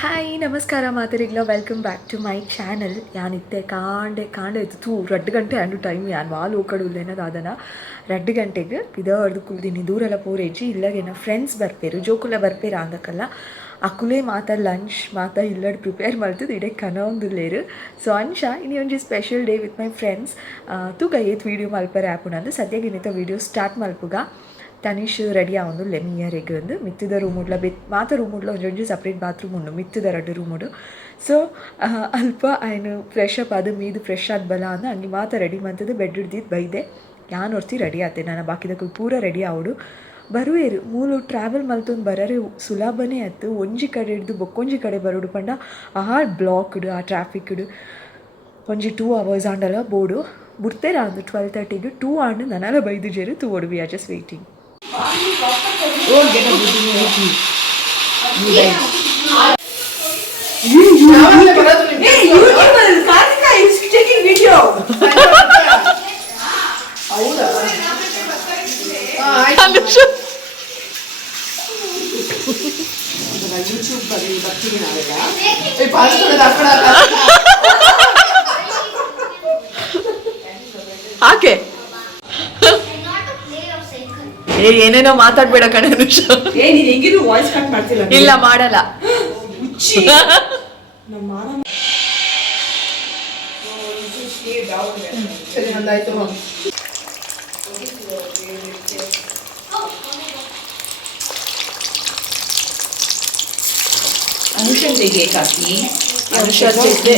Hi ನಮಸ್ಕಾರ ಮಾತರಿಗ್ಲ welcome back to my channel ಯಾನಿತ್ತೆ ಕಾಂಡೆ ಇತ್ತು 2 ಗಂಟೆ ಅಂಡು ಟೈಮ್ ಯಾನ್ ವಾಲ್ ಹೋಗಡುಲ್ಲೇನದು ಅದನ್ನು 2 ಗಂಟೆಗೆ ಇದರ್ದು ಕುಲ್ದಿನಿ ದೂರೆಲ್ಲ ಪೋರೇಜಿ ಇಲ್ಲಾಗೇನ ಫ್ರೆಂಡ್ಸ್ ಬರ್ಪೇರು ಜೋಕುಲ ಬರ್ಪೇರ ಅಂದಕ್ಕಲ್ಲ ಅಕುಲೇ ಮಾತ ಲಂಚ್ ಮಾತ ಇಲ್ಲಡ್ ಪ್ರಿಪೇರ್ ಮಾಡ್ತದೆ ಇಡೇ ಕನೊಂದುಲ್ಲೇರು ಸೊ ಅಂಶ ಇನಿ ಒಂಜಿ special day with my friends ತೂಕ ಏತ್ ವೀಡಿಯೋ ಮಲ್ಪರೆ ಆಪುನಂದು ಸದ್ಯಕ್ಕೆ ಇನ್ನಿತ ವೀಡಿಯೋ ಸ್ಟಾರ್ಟ್ ಮಲ್ಪುಗ ತನಿಷ್ ರೆಡಿ ಆವೊಂದು ಲೆಮಿಯರೆಗ್ ಒಂದು ಮಿತ್ತಿದ ರೂಮುಡ್ಲ ಮಾತ ರೂಮುಡ್ಲ ಒಂಜೊಂಜಿ ಸಪ್ರೇಟ್ ಬಾತ್ರೂಮ್ ಉಂಡು ಮಿತ್ತಿದ 2 ರೂಮುಡು ಸೊ ಅಲ್ಪ ಆಯ್ನು ಫ್ರೆಶ್ ಅಪ್ ಅದು ಮೀದು ಫ್ರೆಶ್ ಆದ ಬಲ ಅಂದ ಹಂಗೆ ಮಾತ ರೆಡಿ ಮಂತದ್ದು ಬೆಡ್ ಹಿಡ್ದಿದ್ದು ಬೈದೆ ಯಾನ್ ಹೊರ್ತಿ ರೆಡಿ ಆತೆ ನಾನು ಬಾಕಿದಕ್ಕೂ ಪೂರ ರೆಡಿ ಆವಡು ಬರುವೇರು ಮೂಲು ಟ್ರಾವೆಲ್ ಮಲ್ತೊಂದು ಬರರೆ ಸುಲಭನೇ ಆಯ್ತು ಒಂಜಿ ಕಡೆ ಹಿಡ್ದು ಬೊಕ್ಕೊಂಜಿ ಕಡೆ ಬರೋಡು ಪಂಡ ಆ ಬ್ಲಾಕ್ಡು ಆ ಟ್ರಾಫಿಕ್ಡು ಒಂಜಿ 2 hours ಆಂಡಲ ಬೋರ್ಡು ಬುಡ್ತೇರ ಅಂದು 12:30ಗೆ 2 ಆಂಡು ನನಲ ಬೈದು ಜೇರು ತೂವಡು we are just waiting. Don't get a opportunity. You guys. Hey, YouTuber, Karthika is taking video. ಹೌದಾ? YouTube ಬರ್ತೀವಿ ನಾವೆಲ್ಲ. ಹಾಗೆ ಏನೇನೋ ಮಾತಾಡ್ಬೇಡ ಕಣೆ ಅನುಷ. ನೀನ್ ಹೆಂಗಿದ್ರು ವಾಯ್ಸ್ ಕಟ್ ಮಾಡ್ತಿಲ್ಲ. ಇಲ್ಲ ಮಾಡಲ್ಲ. ಸರಿ ನಂದಾಯ್ತು. ಅನುಷನ್ ತೆಗೆ ಕಾಕಿ. ಅನುಷ ಜೊತೆ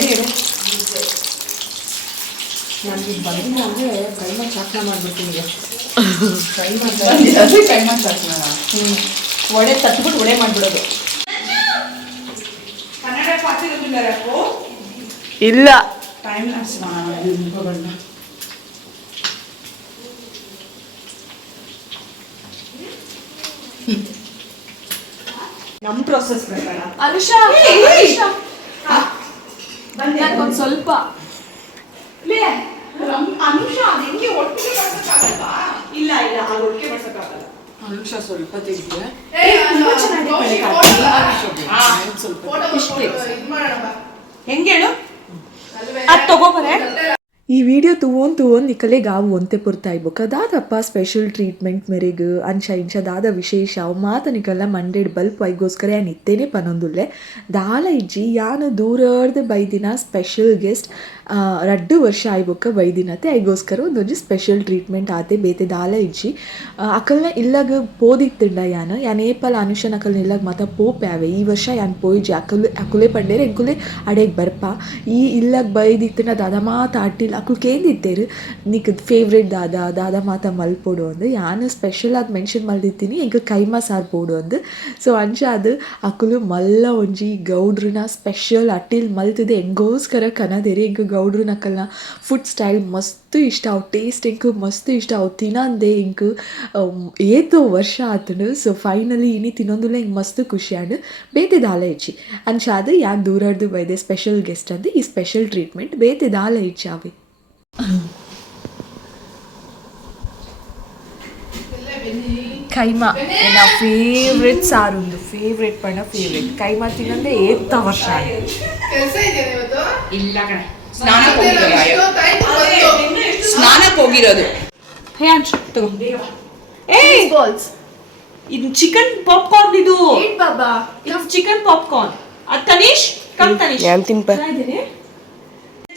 ನನಗೆ ಬಂದಿಲ್ಲ ಅಂದರೆ ಕೈಮ ಚಾಕ್ನ ಮಾಡ್ಬಿಡ್ತೀನಿ. ಕೈಮ ಚಾಕ್ನ ಒಡೆ ತಟ್ಬಿಟ್ಟು ಒಡೆ ಮಾಡ್ಬಿಡೋದು. ಇಲ್ಲ ಟೈಮ್ ಲ್ಯಾಪ್ಸ್ ಮಾಡೋಣ. ನಮ್ಮ ಪ್ರೊಸೆಸ್ ಪ್ರಕಾರ ಅನುಷ ಒಂದು ಸ್ವಲ್ಪ ಅನುಷ ಅದು ಹೆಂಗೆ ಒಟ್ಟಿಗೆ ಮಾಡ್ಸಕ್ಕಾಗಲ್ವಾ? ಇಲ್ಲ ಅದು ಒಟ್ಟಿಗೆ ಮಾಡ್ಸಕ್ಕಾಗಲ್ಲ. ಅನುಷ ಸ್ವಲ್ಪ ತೆಗಿದ್ರೆ ಹೆಂಗೆ ಹೇಳು ಅದು ತಗೋಬರೆ. ಈ ವಿಡಿಯೋ ತೂವೊಂದು ನಿಕಲೆ ಗಾವು ಒಂತೆ ಪುರ್ತಾಯ್ಬೊಕ ದಾದಪ್ಪ ಸ್ಪೆಷಲ್ ಟ್ರೀಟ್ಮೆಂಟ್ ಮೇರೆಗ್ ಅಂಚ ಇಂಚ ದಾದ ವಿಶೇಷ ಅವು ಮಾತನಿಕಲ್ಲ ಮಂಡೇಡ್ ಬಲ್ಪ್ ಐಗೋಸ್ಕರ ಯಾನ್ ಇತ್ತೇನೆ ಪನೊಂದುಲ್ಲೆ ದಾಲ ಇಜ್ಜಿ ಯಾನು ದೂರರ್ದು ಬೈದಿನ ಸ್ಪೆಷಲ್ ಗೆಸ್ಟ್ 2 ವರ್ಷ ಆಯ್ಬೊಕ್ಕ ಬೈದಿನತೆ ಐಗೋಸ್ಕರ ಒಂದೊಂಜಿ ಸ್ಪೆಷಲ್ ಟ್ರೀಟ್ಮೆಂಟ್ ಆತೆ ಬೇತೆ ದಾಲ ಇಜ್ಜಿ ಅಕಲ್ನ ಇಲ್ಲಾಗ ಪೋದಿತ್ತಂಡ ಯಾನ್ ಏಪಲ್ ಅನುಷನ್ ಅಕಲ್ನ ಇಲ್ಲಾಗ ಮಾತ ಪೋಪ್ಯಾವೆ ಈ ವರ್ಷ ಯಾನ್ ಪೋಯ್ಜಿ ಅಕುಲೆ ಪಂಡೇರೆ ಎಂಕುಲೆ ಅಡೆಗ್ ಬರ್ಪ ಈ ಇಲ್ಲಾಗ ಬೈದಿತ್ತಂಡ ದಾದ ಮಾತ ಅಟ್ಟಿಲ್ಲ ಅಕುಲ್ ಕೇಂದಿತ್ತೇರು ನಿಕ್ ಫೇವ್ರೇಟ್ ದಾದ ಮಾತ ಮಲ್ಪೋಡು ಅಂದು ಯಾನು ಸ್ಪೆಷಲ್ ಆಗಿ ಮೆನ್ಷನ್ ಮಾಡಿರ್ತೀನಿ ಈಗ ಕೈಮಾ ಸಾರು ಪೋಡು ಅಂದು ಸೊ ಅಂಚ ಅದು ಅಕುಲು ಮಲ್ಲ ಒಂಜಿ ಗೌಡ್ರನ ಸ್ಪೆಷಲ್ ಅಟ್ಟಿಲ್ ಮಲ್ತದೆ ಹೆಂಗೋಸ್ಕರ ಕನದೇರಿ ಈಗ ಗೌಡ್ರು ನಕಲ್ನ ಫುಡ್ ಸ್ಟೈಲ್ ಮಸ್ತ್ ಇಷ್ಟ ಅವು ಟೇಸ್ಟ್ ಇಂಕು ಮಸ್ತ್ ಇಷ್ಟ ಅವು ತಿನ್ನಂದೆ ಇಂಕು ಏತೋ ವರ್ಷ ಆತನು ಸೊ ಫೈನಲಿ ಇನಿ ತಿನ್ನೊಂದುಲ್ಲ ಹಿಂಗೆ ಮಸ್ತ್ ಖುಷಿ ಆಂಡು ಬೇತೆ ದಾಲ ಇಚ್ಚಿ ಅಂಚ ಅದು ಯಾಕೆ ದೂರದ್ದು ಬೈದೆ ಸ್ಪೆಷಲ್ ಗೆಸ್ಟ್ ಅಂದು ಈ ಸ್ಪೆಷಲ್ ಟ್ರೀಟ್ಮೆಂಟ್ ಬೇತೆ ದಾಲ ಇಚ್ಚಿ ಅವೆ ಕೈಮಾ ನನ್ನ ಫೇವ್ರೆಟ್ ಸಾರುಂದು ಫೇವ್ರೆಟ್ ಪಣ ಫೇವ್ರೆಟ್ ಕೈಮಾ ತಿನ್ನಂದೆ ಏತ್ತ ವರ್ಷ ಇಲ್ಲ ಕಣೆ ಸ್ನಾನಕ್ಕೆ ಹೋಗಿರೋದು. ಹೇ ಅಂಶು ತಗೋ. ಇದು ಚಿಕನ್ ಪಾಪ್ಕಾರ್ನ್ ಇದು ಬಾಬಾ ಇದು ಚಿಕನ್ ಪಾಪ್ಕಾರ್ನ್. ಅದು ತನೀಶ್ ಕಮ್ ತನೀಶ್ ನಾನು ತಿನ್ಪ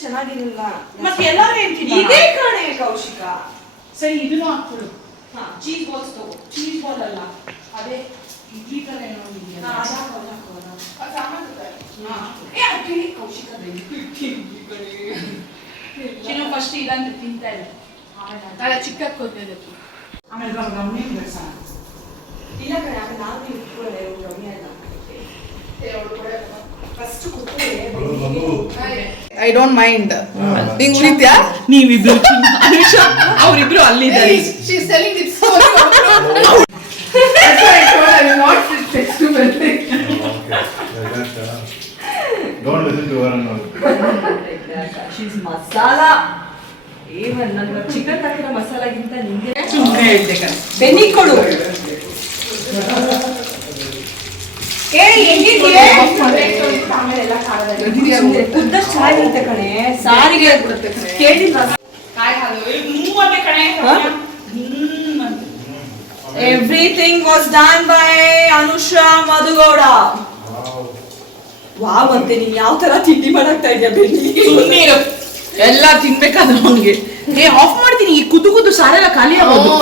ಚೆನ್ನಾಗಿರಲ್ಲ ಮತ್ತೆ ಎಲ್ಲರೂ ಹೇಳ್ತೀನಿ ಇದೇ ಕಣೆ ಕೌಶಿಕ. ಸರಿ ಇದನ್ನು ಹಾಕ್ಬಿಡು. ಚೀಸ್ ಬಾಲ್ಸ್ ತಗೋ. ಚೀಸ್ ಬಾಲ್ ಅಲ್ಲ ಅದೇ ಇಡ್ಲಿ ಥರ ಏನೋ ಇದೆಯಲ್ಲ. ಚಿನ್ನು ಫಸ್ಟ್ ಇದಂತ ತಿಂತಾ ಇದೆ ಆಮೇಲೆ ಚಿಕ್ಕಕ್ಕೆ ಕೊಟ್ಟಿದ್ದು ಆಮೇಲೆ ರಮ್ಯ ಕೆಲಸ ಇಲ್ಲ ಕಣೆ ಆಮೇಲೆ ನಾನು ಇಟ್ಕೊಳ್ಳೆ ರಮ್ಯ ಎಲ್ಲ ಫಸ್ಟ್ ಐ ಡೋಂಟ್ ಮೈಂಡ್. ನಿಂಗೆ ಉಳಿತ್ಯಾ? ನೀವಿಬ್ರು ಅನುಷ ಅವರಿಬ್ರು ಅಲ್ಲಿದ್ದಾರೆ. Don't listen to her and all. She's masala. Even ನನ್ನ ಚಿಕನ್ ಹಾಕಿರೋ ಮಸಾಲಾಗಿಂತ ನಿಂಗೆ ಸುಮ್ಮನೆ ಹೇಳ್ದೆ ಕಣೆ. ಬೆನ್ನಿ ಕೊಡು. ಏ ಹೆಂಗಿದ್ಯೆ? ಉದ್ದಷ್ಟು ಚೆನ್ನಾಗಿರುತ್ತೆ ಕಣೆ ಸಾರಿಗೆ ಕೇಳಿಲ್ವಾ ಕಾಯಿ ಹಾಲು ಮೂವ್ ಅಂತೆ ಕಣೆ Everything was done by Anusha Madugowda. Wow ಅಂತೆ ನೀನ್ ಯಾವ ತರ ತಿಂಡಿ ಮಾಡಾಕ್ತಾ ಇದೆಯಾ ಬೆಳ್ಳಿ ಸುಮ್ಮನೆ ಎಲ್ಲ ತಿನ್ಬೇಕಾದ್ರೆ ಅವ್ನಿಗೆ ಆಫ್ ಮಾಡ್ತೀನಿ ಈ ಕುದು ಸಾರೆಲ್ಲ ಖಾಲಿ ಆಗೋದು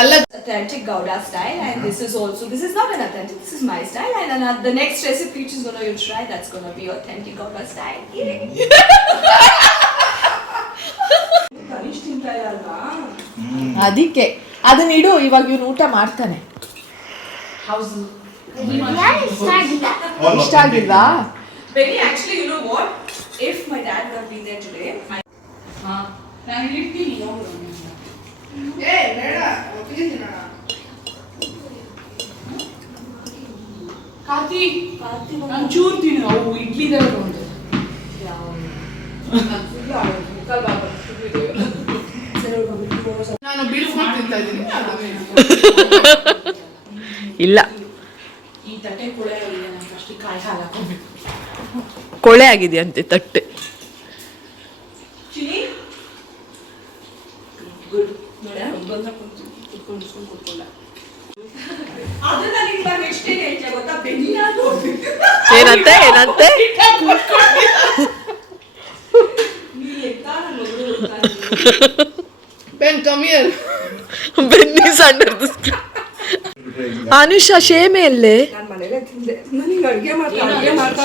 ಅಲ್ಲ authentic Gouda style and this is not an authentic, this is my style and the next recipe which is gonna you'll try that's gonna be authentic Gouda style. ಕನಿಷ್ಠ ತಿಂತಾ ಇರಲ್ವಾ ಅದಕ್ಕೆ ಅದನ್ನ ಇಡು ಇವಾಗ ಇವನು ಊಟ ಮಾಡ್ತಾನೆ ಇಷ್ಟ ಆಗಿಲ್ವಾ Benny, actually, you know what? If my dad would have been there today, ನಾನು ಇರ್ತೀನಿ ಕಾರ್ತಿ ನಾನು ಚೂರು ತಿನ್ನು ಅವು ಇಡ್ಲಿ ತರ ಒಂದು ನಾನು ಬೀಳ್ಕೊಂಡು ತಿಂತಾ ಇದ್ದೀನಿ ಇಲ್ಲ ಈ ತಟ್ಟೆ ಕೊಳೆ ಆಗಿದೆ ನಾನು ಫಸ್ಟ್ ಕಾಯಿ ಹಾಲು ಹಾಕೋಬೇಕು ಕೊಳೆ ಆಗಿದೆಯಂತೆ ತಟ್ಟೆ chili, good. ನೋಡ್ಯಾ ಬಂದ ಕುತ್ಕೊಂಡು ಕೂತ್ಕೊಂಡ ಅದು ನನಗೆ ಇವಾಗ ನೆಕ್ಸ್ಟ್ ಡೇ ಹೇಳ್ತಾ ಗೊತ್ತಾ ಬೆನ್ನಿ ಅದು ಏನಂತೆ ನೀ ಎತ್ತಾ ನನ್ನ ಮಗಳು ಬೆನ್ ಕಮ್ಮಿಯರ್ ಬೆನ್ನಿ ಸಣ್ಣದು ಅನುಷಾ ಶೇಮೆ ಅಲ್ಲೇ ನಾನು ಮನೇಲೆ ತಿಂದೆ ನನಗೆ ಅಡುಗೆ ಮಾಡ್ತಾ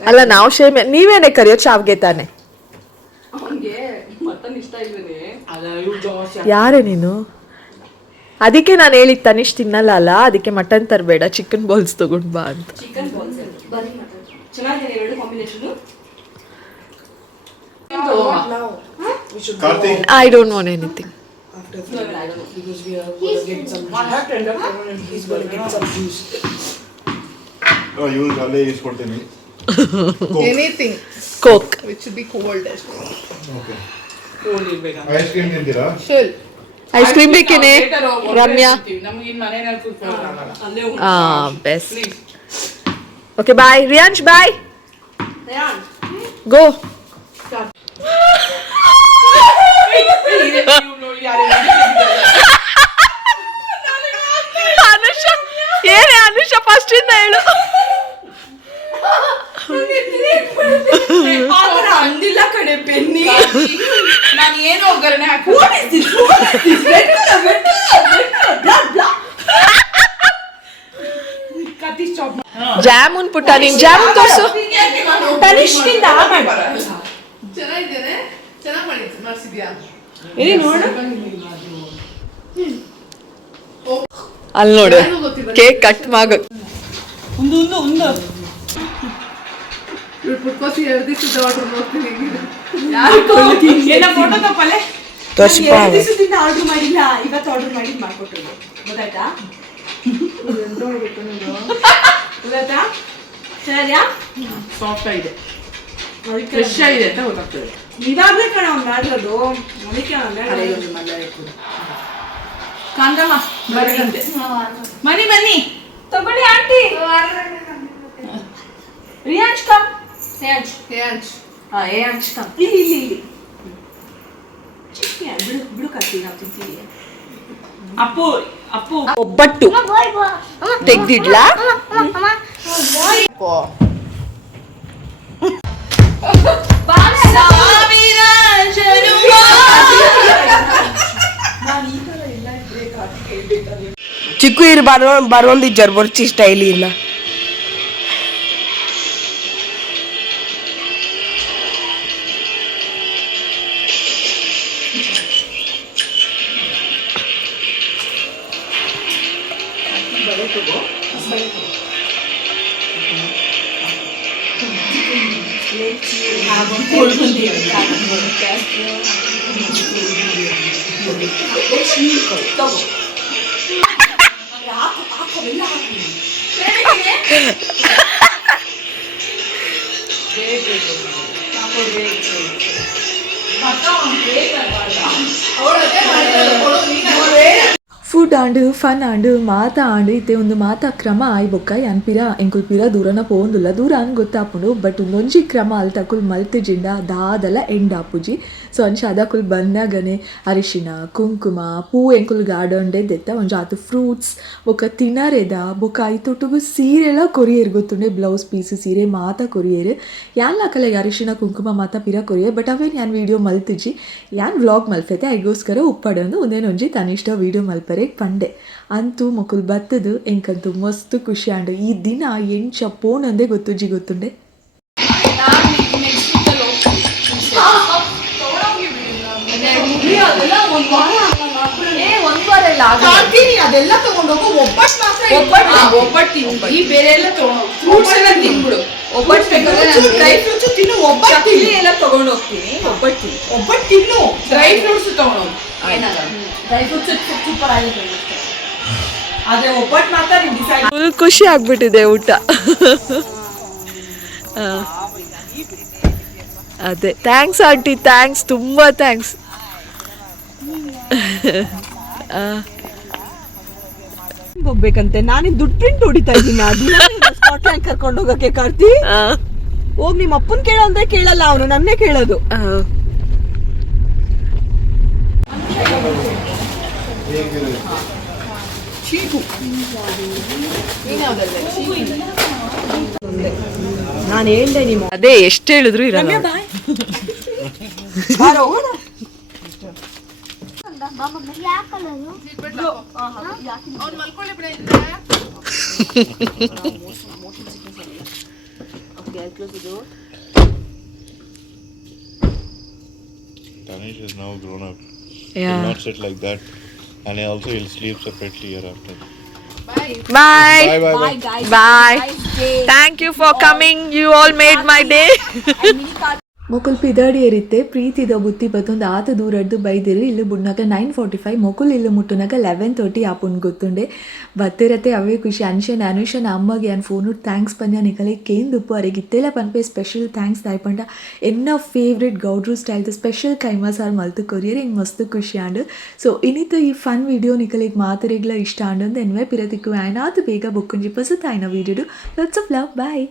ಅಲ್ಲ ನಾವು ಶೇಮೆ ನೀವೇನೆ ಕರಿಯೋ ಶಾವ್ಗೆ ತಾನೆ ಅವನಿಗೆ ಮಟನ್ ಇಷ್ಟ ಇಲ್ವೇನೆ ಅಲ್ಲ ಇವ್ರು ದೋಸೆ ಯಾರೇ ನೀನು ಅದಕ್ಕೆ ನಾನು ಹೇಳಿದ್ ತನಿಷ್ ತಿನ್ನಲ್ಲ ಅಲ್ಲ ಅದಕ್ಕೆ ಮಟನ್ ತರಬೇಡ ಚಿಕನ್ ಬಾಲ್ಸ್ ತಗೊಂಡ್ ಬಾ ಅಂತ ಚಿಕನ್ ಬಾಲ್ಸ್ ಬರೀ ಮಟನ್ ಚೆನ್ನಾಗಿದೆ ಎರಡು combination Karthik, I don't want anything you will only use for me. Anything coke which should be cold Okay. Cold ಇರಬೇಕು Ice cream ತಿಂತೀರಾ? ಶಲ್ ಐಸ್ ಕ್ರೀಮ್ ಬೇಕೇನೆ ರಮ್ಯಾ ನಮಗೆ ಇನ್ ಮನೆಯಲ್ಲಿ ಕೂತ್ಕೊಳ್ಳೋಣ ಅಲ್ಲೇ ಬೆಸ್ಟ್ ಓಕೆ ಬಾಯ್ ರಿಯಾನ್ಶ್ ಬಾಯ್ ದಯಾನ್ ಗೋ ಅನುಷಾ ಏನೇ Anusha first ಇಂದ ಹೇಳು ಅಂದಿಲ್ಲ ಕಡೆ ಬೆನ್ನಿ ನಾನು ಏನು ಒಗ್ಗರಣೆ ಹಾಕಿ ಕತ್ತಿ ಸ್ಟಾಪ್ ಜಾಮೂನ್ ಪುಟ್ಟ ನೀನ್ ಜಾಮೂನ್ ತೋರ್ಸು ತನಿಷ್ಕಿಂದ ಚೆನ್ನಾಗಿದ್ದೇನೆ ಚೆನ್ನಾಗಿ ಮಾಡಿದ್ಯಾ ಇರಿ ನೋಡು ಅಲ್ಲಿ ನೋಡು ಕೇಕ್ ಕಟ್ ಮಾಗ ಒಂದು ಇವ್ರು ಪುಟ್ಕೋಸಿ 2 ದಿವಸದ ಆರ್ಡರ್ ನೋಡ್ತೀನಿ ಏನ ಫೋಟೋ ತಪ್ಪಲೆ ದಿವಸದಿಂದ ಆರ್ಡರ್ ಮಾಡಿಲ್ಲ ಇವತ್ತು ಆರ್ಡರ್ ಮಾಡಿದ್ ಮಾಡ್ಕೊಟ್ಟಿದ್ದು ಗೊತ್ತಾಯ್ತಾ ಗೊತ್ತಾಯ್ತಾ ಚೆನ್ನಾಗಿದ್ಯಾ ಸಾಫ್ಟ್ ಆಗಿದೆ ಫ್ರೆಶ್ ಆಗಿದೆ ಅಂತ ಗೊತ್ತಾಗ್ತದೆ ಇದಾಗ್ಲೇ ಕಣ ಅವ್ನು ಮಾಡಿರೋದು ಅದಕ್ಕೆ ಕಾಂಗಮ್ಮ ಬರಂತೆ ಬನ್ನಿ ತಗೊಳ್ಳಿ ಆಂಟಿ ರಿಯಾನ್ಶ್ ಕಮ್ ರಿಯಾನ್ಶ್ ಕಮ್ ಇಲ್ಲಿ ಚಿಕ್ಕಿ ಬಿಡು ಕತ್ತಿ ನಾವು ತಿಂತೀವಿ ಅಪ್ಪು ಒಬ್ಬಟ್ಟು ತೆಗ್ದಿಡ್ಲಾ ಚಿಕ್ಕು ಇರು ಬರೋಂದು ಜರ್ಬರ್ಚಿ ಸ್ಟೈಲ್ ಇಲ್ಲ food and fun and Mata and ಇತ್ತೆ ಒಂದು ಮಾತಾ ಕ್ರಮ ಆಯ್ ಬೊಕ್ಕ ಯಾನ್ ಪಿರ ಎಂಕುಲ್ ಪಿರ ದೂರನ ಪೋಂದುಲ್ಲ ದೂರ ಅನ್ ಗೊತ್ತಾಪುಂಡು ಬಟ್ ಒಂಜಿ ಕ್ರಮ ಅಲ್ತಕುಲ್ ಮಲ್ತುಜಿಂಡ ದಾದಲ ಎಂಡ್ ಆಪುಜಿ ಸೊ ಅಂಚ ಅದಕುಲ್ ಬಂದಾಗನೆ ಅರಿಶಿನ ಕುಂಕುಮ ಪೂ ಎಂಕುಲ್ ಗಾರ್ಡನ್ಡೆ ದೆತ್ತ ಒಂಜಿ ಆತು ಫ್ರೂಟ್ಸ್ ಬೊಕ್ಕ ತಿನ್ನರೆದ ಬೊಕ್ಕ ಐತೊಟ್ಟುಗು ಸೀರೆಲ ಕೊರಿಯರ್ ಗೊತ್ತುಂಡೆ ಬ್ಲೌಸ್ ಪೀಸ್ ಸೀರೆ ಮಾತಾ ಕೊರಿಯರ್ ಯಾನ್ ಲಾಕಲೆ ಅರಿಶಿನ ಕುಂಕುಮ ಮಾತಾ ಪಿರ ಕೊರಿಯರ್ ಬಟ್ ಅವೇನು ಯಾನ್ ವಿಡಿಯೋ ಮಲ್ತುಜಿ ಯಾನ್ ವ್ಲಾಗ್ ಮಲ್ಪೆತೆ ಐಗೋಸ್ಕರ ಉಪ್ಪಡೊಂದು ಒಂದೇನೊಂಜಿ ತನಿಷ್ಟ ವಿಡಿಯೋ ಮಲ್ಪರೆ ಪಂಡೆ ಅಂತೂ ಮಕ್ಕಳು ಬತ್ತದು ಎಂಕಂತೂ ಮಸ್ತ್ ಖುಷಿ ಆಂಡ್ ಈ ದಿನ ಎಂಚ ಪೋನಂದೇ ಗೊತ್ತುಜ್ಜಿ ಗೊತ್ತುಂಡೆ ಅದೆಲ್ಲ ತಗೊಂಡೋಗು ಒಬ್ಬಟ್ಟು ತಿನ್ನಿ ಬೇರೆ ಎಲ್ಲ ಫ್ರೂಟ್ಸ್ ಎಲ್ಲ ತಿನ್ಬಿಡು ಡ್ರೈ ಫ್ರೂಟ್ಸ್ ತಿನ್ನು ಒಬ್ಬಟ್ಟು ಎಲ್ಲ ತಗೊಂಡು ಹೋಗ್ತೀನಿ ಒಬ್ಬಟ್ಟು ತಿನ್ನು ಡ್ರೈ ಫ್ರೂಟ್ಸ್ ತಗೊಂಡೋಗಿ ಡ್ರೈ ಫ್ರೂಟ್ಸ್ ಸೂಪರ್ ಆಗಿದೆ ಆದ್ರೆ ಒಬ್ಬಟ್ಟು ಮಾತ್ರ ನೀವು ಡಿಸೈಡ್ ಫುಲ್ ಖುಷಿ ಆಗ್ಬಿಟ್ಟಿದೆ ಊಟ ಅದೇ ಥ್ಯಾಂಕ್ಸ್ ಆಂಟಿ ಥ್ಯಾಂಕ್ಸ್ ತುಂಬ ಥ್ಯಾಂಕ್ಸ್ ಹೋಗ್ಬೇಕಂತೆ ನಾನು ದುಡ್ಡು ಪ್ರಿಂಟ್ ಹೊಡಿತಾ ಇದ್ದೀನಿ ಅದನ್ನ ಸ್ಕಾಟ್ಲ್ಯಾಂಡ್ ಕರ್ಕೊಂಡು ಹೋಗಕ್ಕೆ ಕಾರ್ತಿ ಹೋಗ್ ನಿಮ್ಮ ಅಪ್ಪನ್ ಕೇಳೋ ಅಂದ್ರೆ ಕೇಳಲ್ಲ ಅವನು ನನ್ನೇ ಕೇಳೋದು ನಾನು ಹೇಳ್ದೆ ನಿಮ್ಮ ಅದೇ ಎಷ್ಟು ಹೇಳಿದ್ರು ಇರಲ್ಲ Tanish is now grown up. Yeah. He'll not sit like that. And also he'll sleep separately hereafter. Bye. Bye bye bye. guys. Bye. Nice day. Thank you for coming. You all made my day. ಮೊಕುಲ್ ಪಿದಾಡಿ ಏರಿತ್ತೆ ಪ್ರೀತಿದ ಬುತ್ತಿ ಬತ್ತೊಂದು ಆತ ದೂರಡ್ದು ಬೈದಿರಿ ಇಲ್ಲಿ ಬುಡ್ನಾಗ 9:45 ಮೊಕುಲ್ ಇಲ್ಲಿ ಮುಟ್ಟುನಾಗ 11:30 ಆಪುಂಡು ಗೊತ್ತುಂಡೆ ಬತ್ತಿರತ್ತೆ ಅವೇ ಖುಷಿ ಅನ್ಶನ್ ಅನುಷನ್ ಅಮ್ಮಗೆ ಯಾನ್ phone thanks ಪಂಜ ನಿಕಲೆ ಕೇಂದುಪ್ಪು ಅರೆಗೆ ಇತ್ತೆಲ್ಲ ಪನ್ಪೆ special thanks ದಾಯ್ಪಂಡ ಎನ್ನ ಫೇವ್ರೆಟ್ ಗೌಡ್ರು ಸ್ಟೈಲ್ದು ಸ್ಪೆಷಲ್ ಕೈಮಾ ಸಾರು ಮಲ್ತು ಕೊರಿಯರ್ ಹಿಂಗೆ ಮಸ್ತ್ ಖುಷಿ ಆಂಡು ಸೊ ಇನ್ನಿತ್ತು ಈ ಫನ್ ವಿಡಿಯೋ ನಿಕಲಿಗೆ ಮಾತರೆಗ್ಲ ಇಷ್ಟ ಆಂಡು ಎನ್ವೆ ಪಿರತಿಕ್ಕು ಆಯ್ನಾತು ಬೇಗ ಬೊಕ್ಕುಂಜಿ ಪಸತ್ ಆಯ್ನ ವಿಡಿಯೋಡು ಲಾಟ್ಸ್ ಆಫ್ ಲವ್ ಬಾಯ್